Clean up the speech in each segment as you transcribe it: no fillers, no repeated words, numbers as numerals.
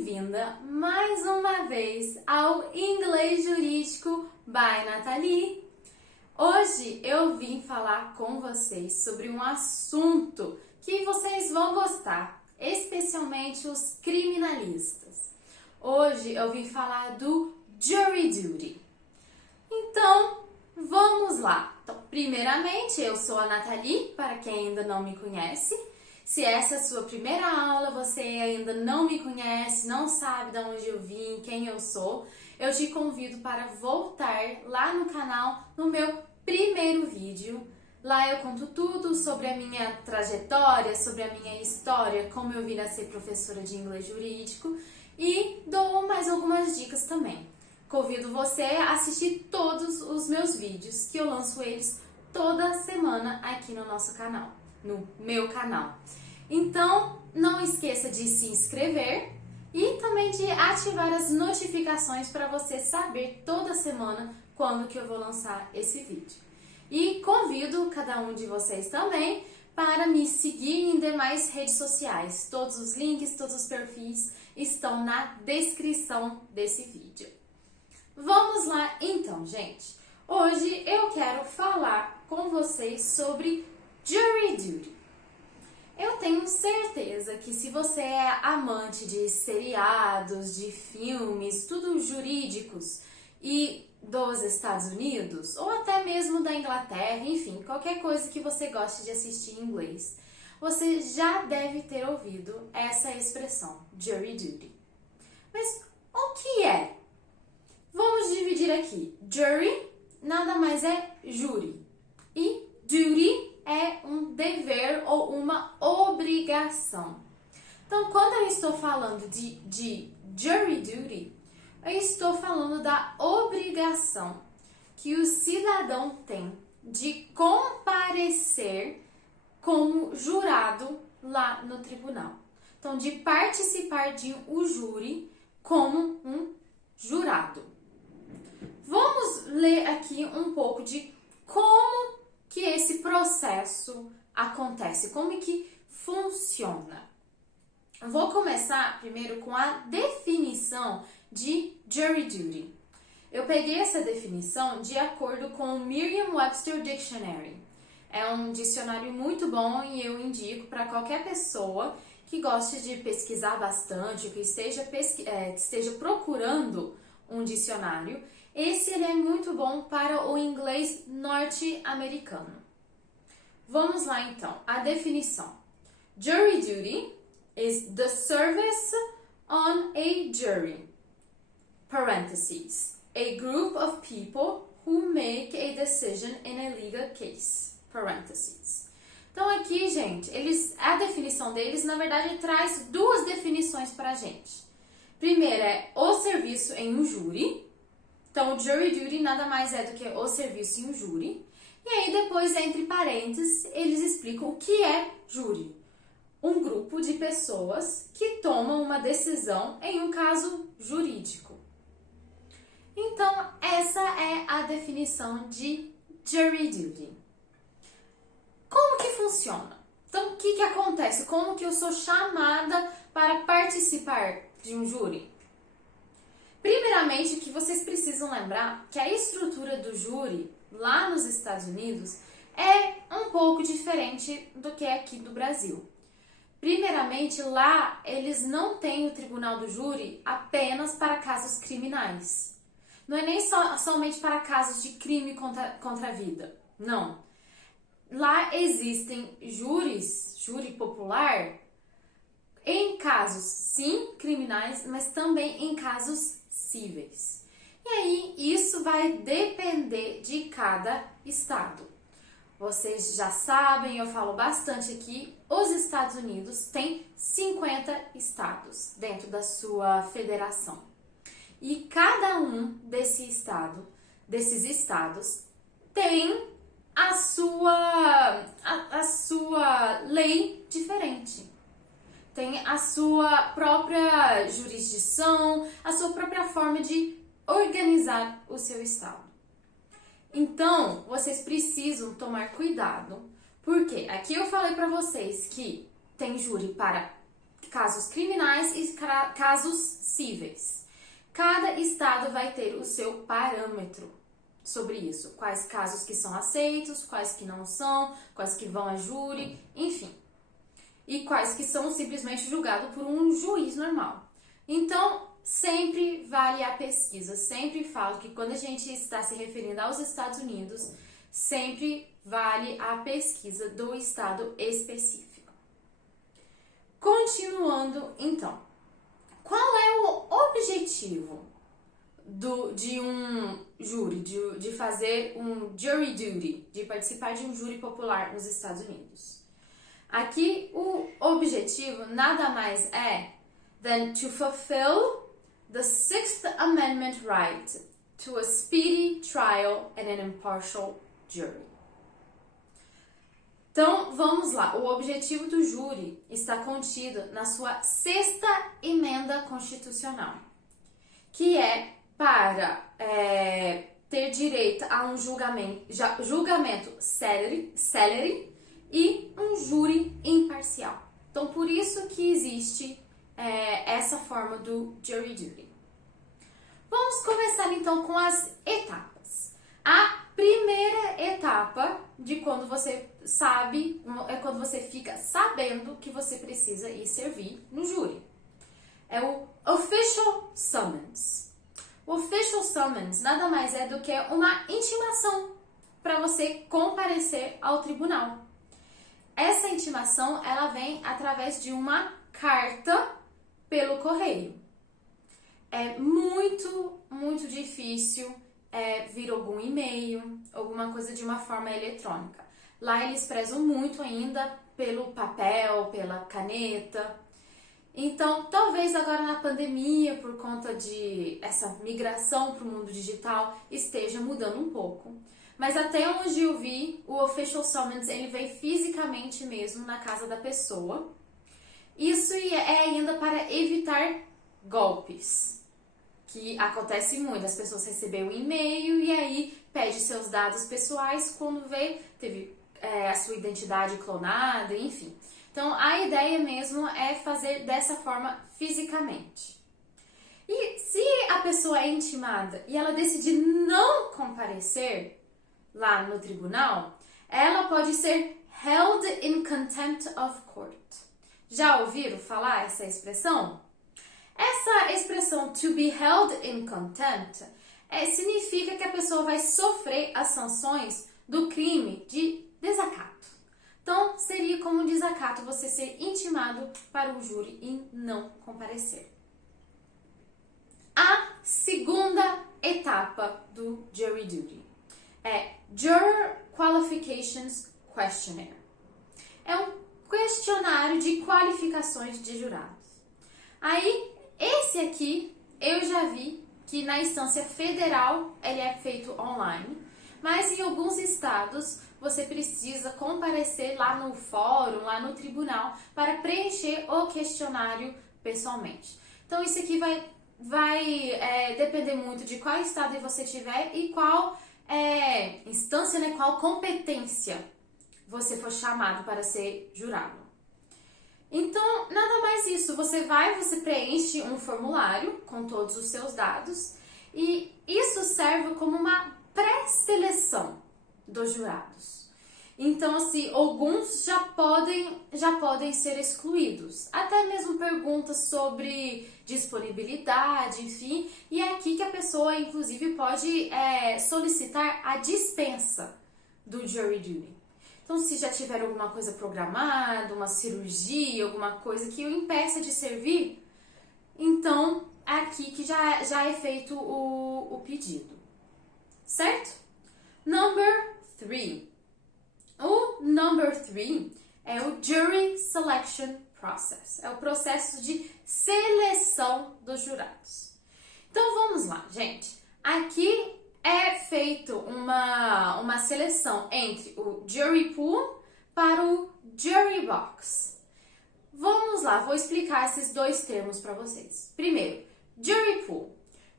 bem-vinda mais uma vez ao Inglês Jurídico by Nathalie. Hoje eu vim falar com vocês sobre um assunto que vocês vão gostar, especialmente os criminalistas. Hoje eu vim falar do Jury Duty. Então, vamos lá. Então, primeiramente, eu sou a Nathalie, para quem ainda não me conhece. Se essa é a sua primeira aula, você ainda não me conhece, não sabe de onde eu vim, quem eu sou, eu te convido para voltar lá no canal, no meu primeiro vídeo. Lá eu conto tudo sobre a minha trajetória, sobre a minha história, como eu vim a ser professora de inglês jurídico e dou mais algumas dicas também. Convido você a assistir todos os meus vídeos, que eu lanço eles toda semana aqui no nosso canal, no meu canal. Então, não esqueça de se inscrever e também de ativar as notificações para você saber toda semana quando que eu vou lançar esse vídeo. E convido cada um de vocês também para me seguir em demais redes sociais. Todos os links, todos os perfis estão na descrição desse vídeo. Vamos lá então, gente. Hoje eu quero falar com vocês sobre Jury Duty. Eu tenho certeza que se você é amante de seriados, de filmes, tudo jurídicos e dos Estados Unidos, ou até mesmo da Inglaterra, enfim, qualquer coisa que você goste de assistir em inglês, você já deve ter ouvido essa expressão, Jury Duty. Mas o que é? Vamos dividir aqui. Jury nada mais é júri e duty é um dever ou uma obrigação. Então, quando eu estou falando de jury duty, eu estou falando da obrigação que o cidadão tem de comparecer como jurado lá no tribunal. Então, de participar de um júri como um jurado. Vamos ler aqui um pouco de como que esse processo acontece, como que funciona. Vou começar primeiro com a definição de Jury Duty. Eu peguei essa definição de acordo com o Merriam-Webster Dictionary. É um dicionário muito bom e eu indico para qualquer pessoa que goste de pesquisar bastante, ou que esteja procurando um dicionário. Ele é muito bom para o inglês norte-americano. Vamos lá então, a definição. Jury duty is the service on a jury, parentheses, a group of people who make a decision in a legal case, parentheses. Então aqui, gente, a definição deles, na verdade, traz duas definições para a gente. Primeiro é o serviço em um júri. Então, o jury duty nada mais é do que o serviço em um júri. E aí, depois, entre parênteses, eles explicam o que é júri. Um grupo de pessoas que tomam uma decisão em um caso jurídico. Então, essa é a definição de jury duty. Como que funciona? Então, o que acontece? Como que eu sou chamada para participar de um júri? Primeiramente, que vocês precisam lembrar que a estrutura do júri lá nos Estados Unidos é um pouco diferente do que é aqui do Brasil. Primeiramente, lá eles não têm o tribunal do júri apenas para casos criminais. Não é nem somente para casos de crime contra a vida. Não. Lá existem júri popular, em casos, sim, criminais, mas também em casos cíveis. E aí, isso vai depender de cada estado. Vocês já sabem, eu falo bastante aqui, os Estados Unidos têm 50 estados dentro da sua federação. E cada um desses estados tem a sua lei diferente. Tem a sua própria jurisdição, a sua própria forma de organizar o seu estado. Então, vocês precisam tomar cuidado, porque aqui eu falei para vocês que tem júri para casos criminais e casos cíveis. Cada estado vai ter o seu parâmetro sobre isso. Quais casos que são aceitos, quais que não são, quais que vão a júri, enfim. E quais que são simplesmente julgados por um juiz normal. Então, sempre vale a pesquisa. Sempre falo que quando a gente está se referindo aos Estados Unidos, sempre vale a pesquisa do estado específico. Continuando, então. Qual é o objetivo de um júri, de fazer um jury duty, de participar de um júri popular nos Estados Unidos? Aqui, o objetivo nada mais é than to fulfill the Sixth Amendment right to a speedy trial and an impartial jury. Então, vamos lá. O objetivo do júri está contido na sua sexta emenda constitucional, que é para ter direito a um julgamento célere e um júri imparcial. Então, por isso que existe essa forma do jury duty. Vamos começar então com as etapas. A primeira etapa de quando você sabe, é quando você fica sabendo que você precisa ir servir no júri. É o official summons. O official summons nada mais é do que uma intimação para você comparecer ao tribunal. Essa intimação, ela vem através de uma carta pelo correio. É muito difícil vir algum e-mail, alguma coisa de uma forma eletrônica. Lá eles prezam muito ainda pelo papel, pela caneta. Então, talvez agora na pandemia, por conta de essa migração para o mundo digital, esteja mudando um pouco. Mas até onde eu vi, o official summons, ele vem fisicamente mesmo na casa da pessoa. Isso é ainda para evitar golpes, que acontece muito. As pessoas recebem um e-mail e aí pede seus dados pessoais, quando vê, teve a sua identidade clonada, enfim. Então, a ideia mesmo é fazer dessa forma fisicamente. E se a pessoa é intimada e ela decidir não comparecer lá no tribunal, ela pode ser held in contempt of court. Já ouviram falar essa expressão? Essa expressão to be held in contempt significa que a pessoa vai sofrer as sanções do crime de desacato. Então, seria como um desacato você ser intimado para o júri e não comparecer. A segunda etapa do jury duty é Juror Qualifications Questionnaire. É um questionário de qualificações de jurados. Aí, esse aqui, eu já vi que na instância federal ele é feito online, mas em alguns estados você precisa comparecer lá no fórum, lá no tribunal, para preencher o questionário pessoalmente. Então, isso aqui vai depender muito de qual estado você tiver e qual instância, né, qual competência você for chamado para ser jurado. Então, nada mais isso, você preenche um formulário com todos os seus dados e isso serve como uma pré-seleção dos jurados. Então, assim, alguns já podem ser excluídos. Até mesmo perguntas sobre disponibilidade, enfim. E é aqui que a pessoa, inclusive, pode solicitar a dispensa do jury duty. Então, se já tiver alguma coisa programada, uma cirurgia, alguma coisa que o impeça de servir, então é aqui que já é feito o pedido. Certo? Number 3. O number 3 é o Jury Selection Process. É o processo de seleção dos jurados. Então, vamos lá, gente. Aqui é feito uma seleção entre o Jury Pool para o Jury Box. Vamos lá, vou explicar esses dois termos para vocês. Primeiro, Jury Pool.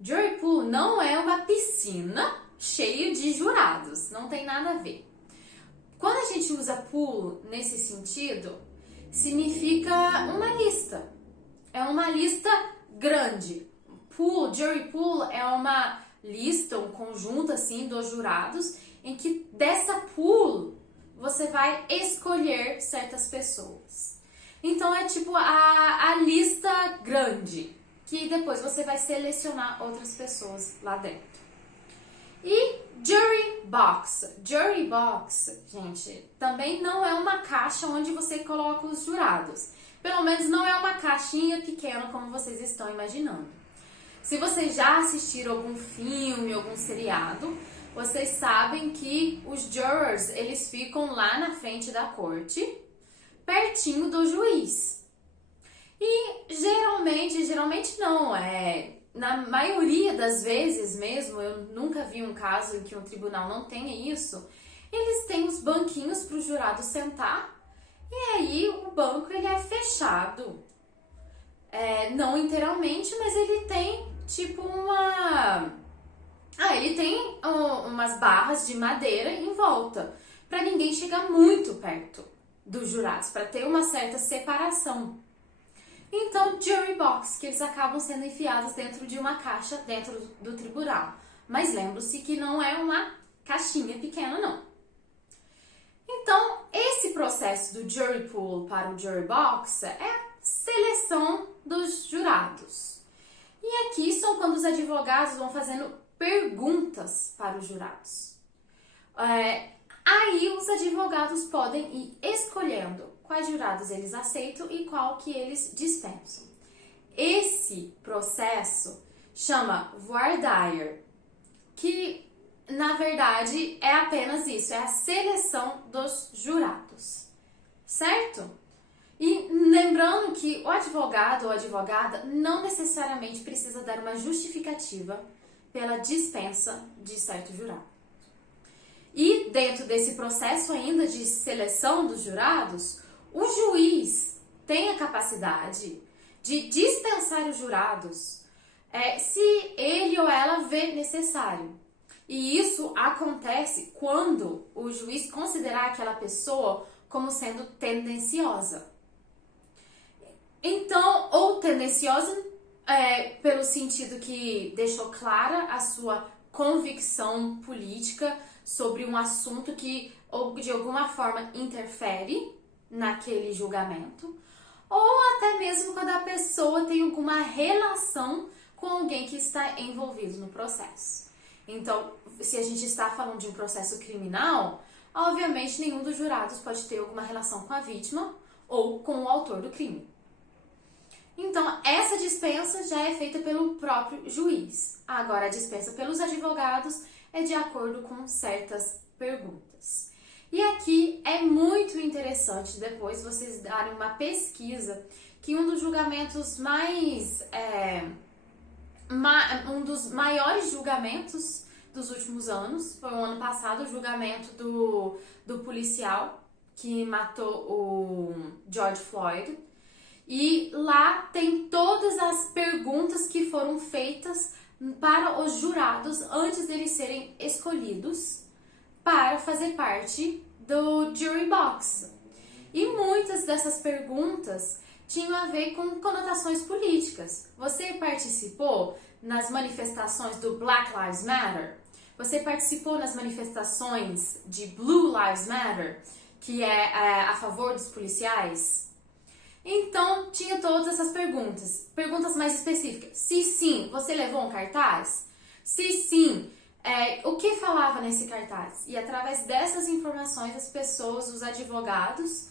Jury Pool não é uma piscina cheia de jurados, não tem nada a ver. Quando a gente usa pool nesse sentido, significa uma lista. é uma lista grande. Jury pool é uma lista, um conjunto assim dos jurados, em que dessa pool você vai escolher certas pessoas. Então é tipo a lista grande, que depois você vai selecionar outras pessoas lá dentro. E jury box. Jury box, gente, também não é uma caixa onde você coloca os jurados. Pelo menos não é uma caixinha pequena como vocês estão imaginando. Se vocês já assistiram algum filme, algum seriado, vocês sabem que os jurors, eles ficam lá na frente da corte, pertinho do juiz. E geralmente não, na maioria das vezes mesmo, eu nunca vi um caso em que um tribunal não tenha isso, eles têm os banquinhos para o jurado sentar, e aí o banco ele é fechado. Não inteiramente, mas ele tem tipo ele tem umas barras de madeira em volta, para ninguém chegar muito perto dos jurados, para ter uma certa separação. Então, jury box, que eles acabam sendo enfiados dentro de uma caixa dentro do tribunal. Mas lembre-se que não é uma caixinha pequena, não. Então, esse processo do jury pool para o jury box é a seleção dos jurados. E aqui são quando os advogados vão fazendo perguntas para os jurados. Aí os advogados podem ir escolhendo quais jurados eles aceitam e qual que eles dispensam. Esse processo chama voir dire, que na verdade é apenas isso, é a seleção dos jurados, certo? E lembrando que o advogado ou advogada não necessariamente precisa dar uma justificativa pela dispensa de certo jurado. E dentro desse processo ainda de seleção dos jurados, o juiz tem a capacidade de dispensar os jurados se ele ou ela vê necessário. E isso acontece quando o juiz considerar aquela pessoa como sendo tendenciosa. Então, ou tendenciosa pelo sentido que deixou clara a sua convicção política sobre um assunto que de alguma forma interfere naquele julgamento, ou até mesmo quando a pessoa tem alguma relação com alguém que está envolvido no processo. Então, se a gente está falando de um processo criminal, obviamente nenhum dos jurados pode ter alguma relação com a vítima ou com o autor do crime. Então, essa dispensa já é feita pelo próprio juiz. Agora, a dispensa pelos advogados é de acordo com certas perguntas. E aqui é muito interessante depois vocês darem uma pesquisa que um dos julgamentos um dos maiores julgamentos dos últimos anos foi o ano passado, o julgamento do policial que matou o George Floyd. E lá tem todas as perguntas que foram feitas para os jurados antes deles serem escolhidos para fazer parte do jury box. E muitas dessas perguntas tinham a ver com conotações políticas. Você participou nas manifestações do Black Lives Matter? Você participou nas manifestações de Blue Lives Matter, que é a favor dos policiais? Então, tinha todas essas perguntas mais específicas. Se sim, você levou um cartaz? Se sim, o que falava nesse cartaz? E através dessas informações, as pessoas, os advogados,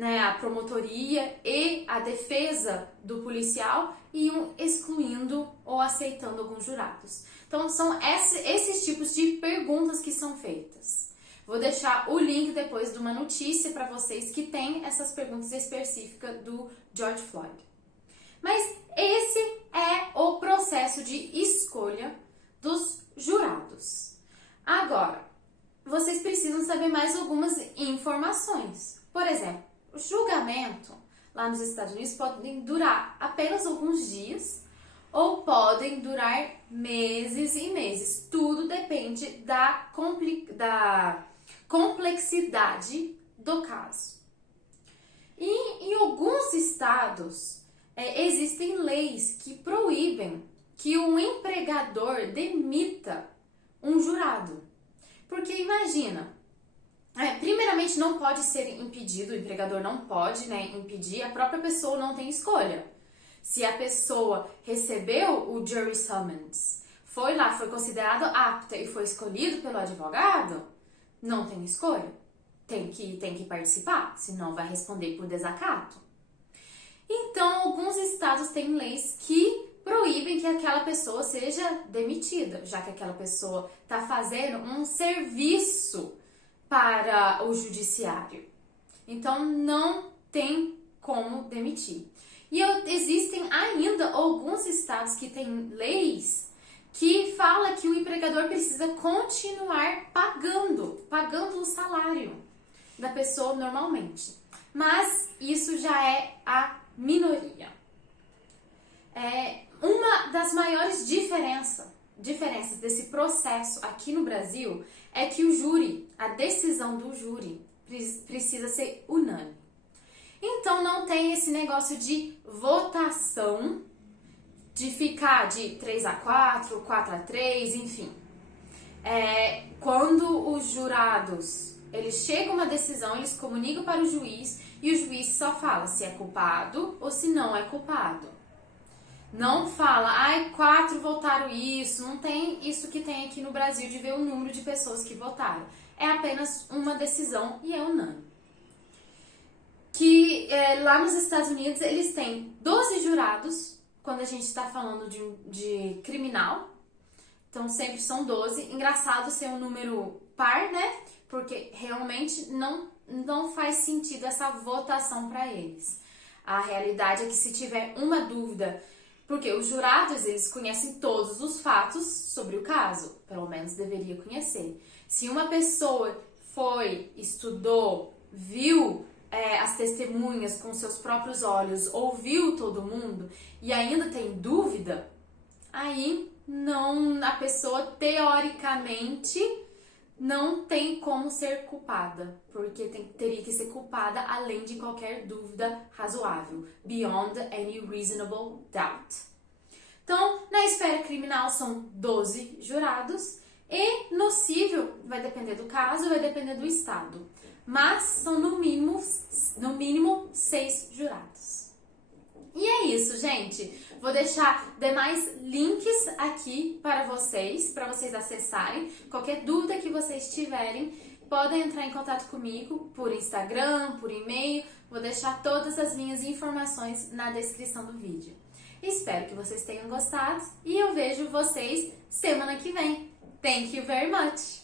a promotoria e a defesa do policial iam excluindo ou aceitando alguns jurados. Então, são esses tipos de perguntas que são feitas. Vou deixar o link depois de uma notícia para vocês que tem essas perguntas específicas do George Floyd. Mas esse é o processo de escolha dos jurados. Agora, vocês precisam saber mais algumas informações. Por exemplo, o julgamento lá nos Estados Unidos podem durar apenas alguns dias ou podem durar meses e meses. Tudo depende da complexidade do caso. E em alguns estados, existem leis que proíbem que um empregador demita um jurado. Porque imagina, primeiramente não pode ser impedido, o empregador não pode, né, impedir, a própria pessoa não tem escolha. Se a pessoa recebeu o jury summons, foi lá, foi considerado apta e foi escolhido pelo advogado, não tem escolha. Tem que participar, senão vai responder por desacato. Então, alguns estados têm leis que proíbem que aquela pessoa seja demitida, já que aquela pessoa está fazendo um serviço para o judiciário. Então, não tem como demitir. E existem ainda alguns estados que têm leis que falam que o empregador precisa continuar pagando o salário da pessoa normalmente. Mas isso já é a minoria. Uma das maiores diferenças desse processo aqui no Brasil é que o júri, a decisão do júri, precisa ser unânime. Então não tem esse negócio de votação, de ficar de 3-4, 4-3, enfim. Quando os jurados, eles chegam a uma decisão, eles comunicam para o juiz e o juiz só fala se é culpado ou se não é culpado. Não fala, 4 votaram isso, não tem isso que tem aqui no Brasil de ver o número de pessoas que votaram. É apenas uma decisão e é unânime. Lá nos Estados Unidos eles têm 12 jurados, quando a gente está falando de criminal, então sempre são 12. Engraçado ser um número par, né? Porque realmente não faz sentido essa votação para eles. A realidade é que se tiver uma dúvida, porque os jurados, eles conhecem todos os fatos sobre o caso, pelo menos deveria conhecer. Se uma pessoa estudou, viu as testemunhas com seus próprios olhos, ouviu todo mundo e ainda tem dúvida, aí a pessoa teoricamente não tem como ser culpada, porque teria que ser culpada além de qualquer dúvida razoável, beyond any reasonable doubt. Então, na esfera criminal são 12 jurados e no civil vai depender do caso, vai depender do estado, mas são no mínimo 6 jurados. E é isso, gente. Vou deixar demais links aqui para vocês acessarem. Qualquer dúvida que vocês tiverem, podem entrar em contato comigo por Instagram, por e-mail. Vou deixar todas as minhas informações na descrição do vídeo. Espero que vocês tenham gostado e eu vejo vocês semana que vem. Thank you very much!